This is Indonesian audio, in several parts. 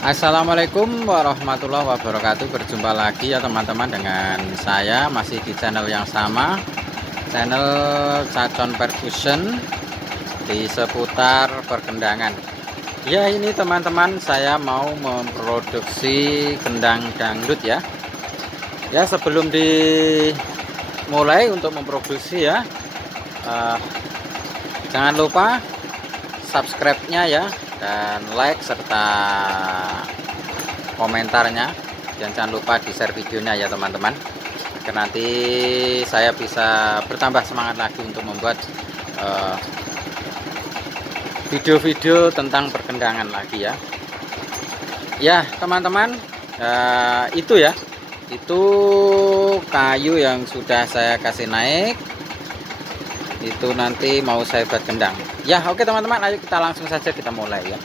Assalamualaikum warahmatullahi wabarakatuh. Berjumpa lagi ya teman-teman dengan saya masih di channel yang sama, channel Cacon Percussion di seputar perkendangan. Ya ini teman-teman, saya mau memproduksi kendang dangdut ya. Ya sebelum dimulai untuk memproduksi ya, jangan lupa subscribe-nya ya, dan like serta komentarnya, dan jangan lupa di share videonya ya teman-teman, agar nanti saya bisa bertambah semangat lagi untuk membuat video-video tentang perkendangan lagi ya. Ya teman-teman, itu ya, itu kayu yang sudah saya kasih naik, itu nanti mau saya buat kendang ya. Oke teman-teman, ayo kita langsung saja kita mulai ya.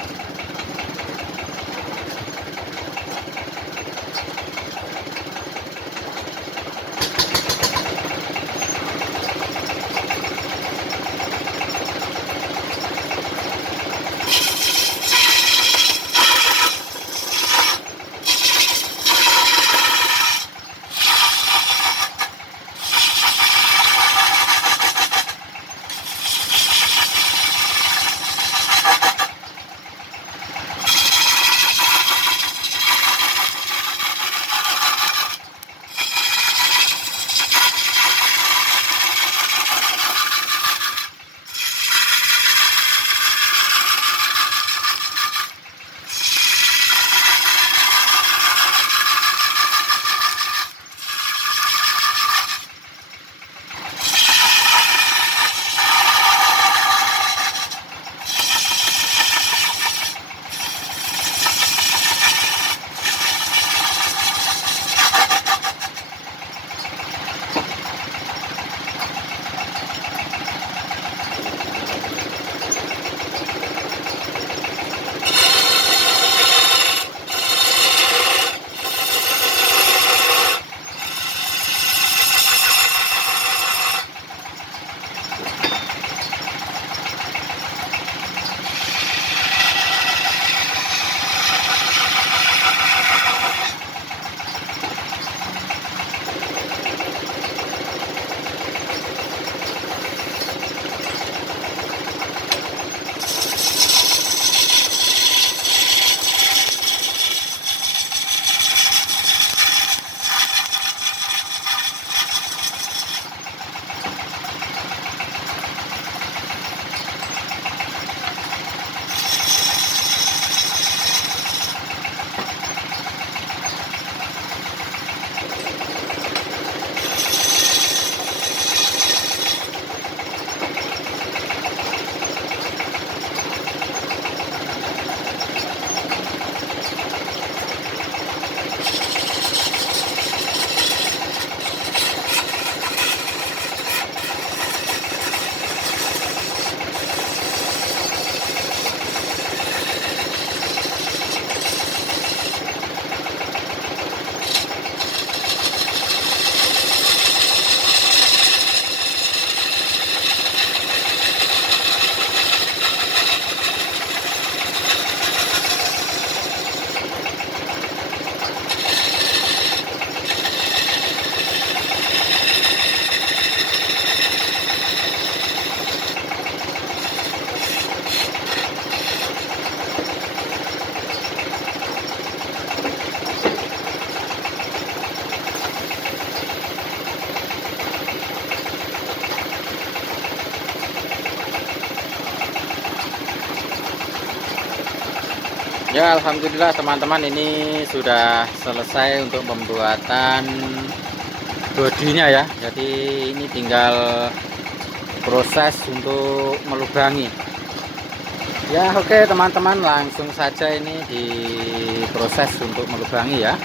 Ya alhamdulillah teman-teman, ini sudah selesai untuk pembuatan bodinya ya. Jadi ini tinggal proses untuk melubangi ya. Oke teman-teman, langsung saja ini diproses untuk melubangi ya.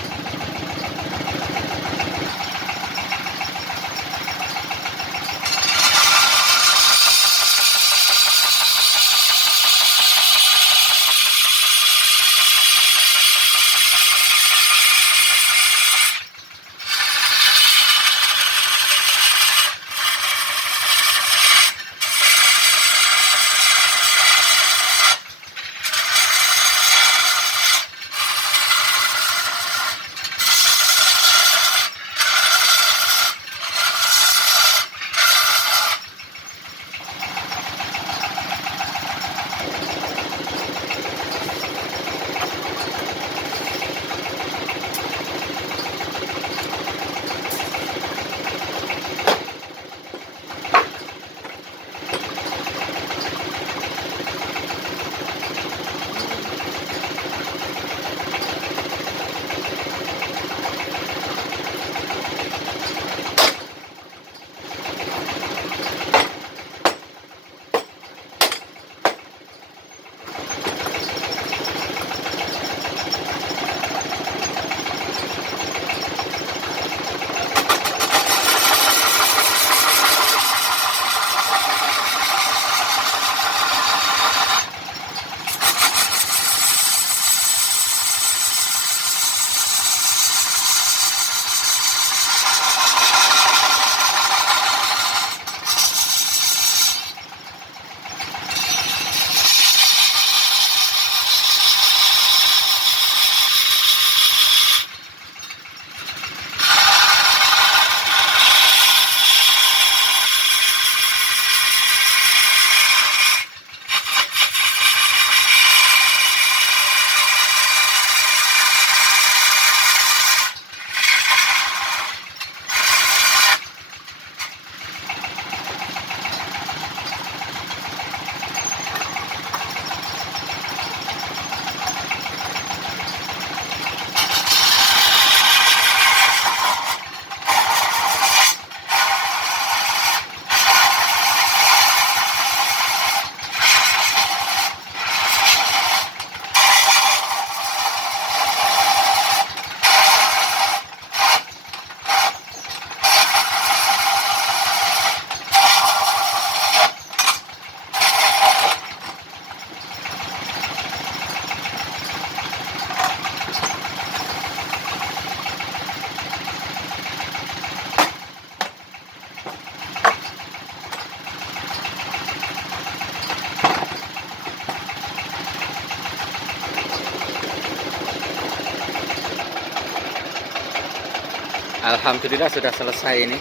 Alhamdulillah sudah selesai ini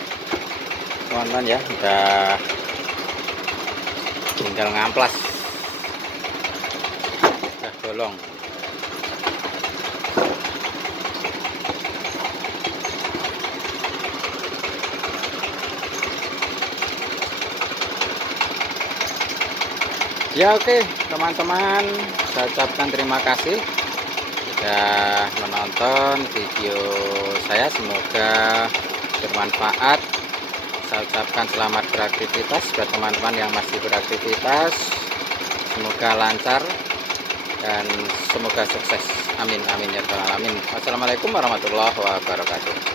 teman-teman ya, udah tinggal ngamplas, udah bolong. Ya oke teman-teman, saya ucapkan terima kasih sudah menonton video saya, semoga bermanfaat. Saya ucapkan selamat beraktivitas buat teman-teman yang masih beraktivitas, semoga lancar dan semoga sukses, amin amin ya rabbal alamin. Wassalamualaikum warahmatullahi wabarakatuh.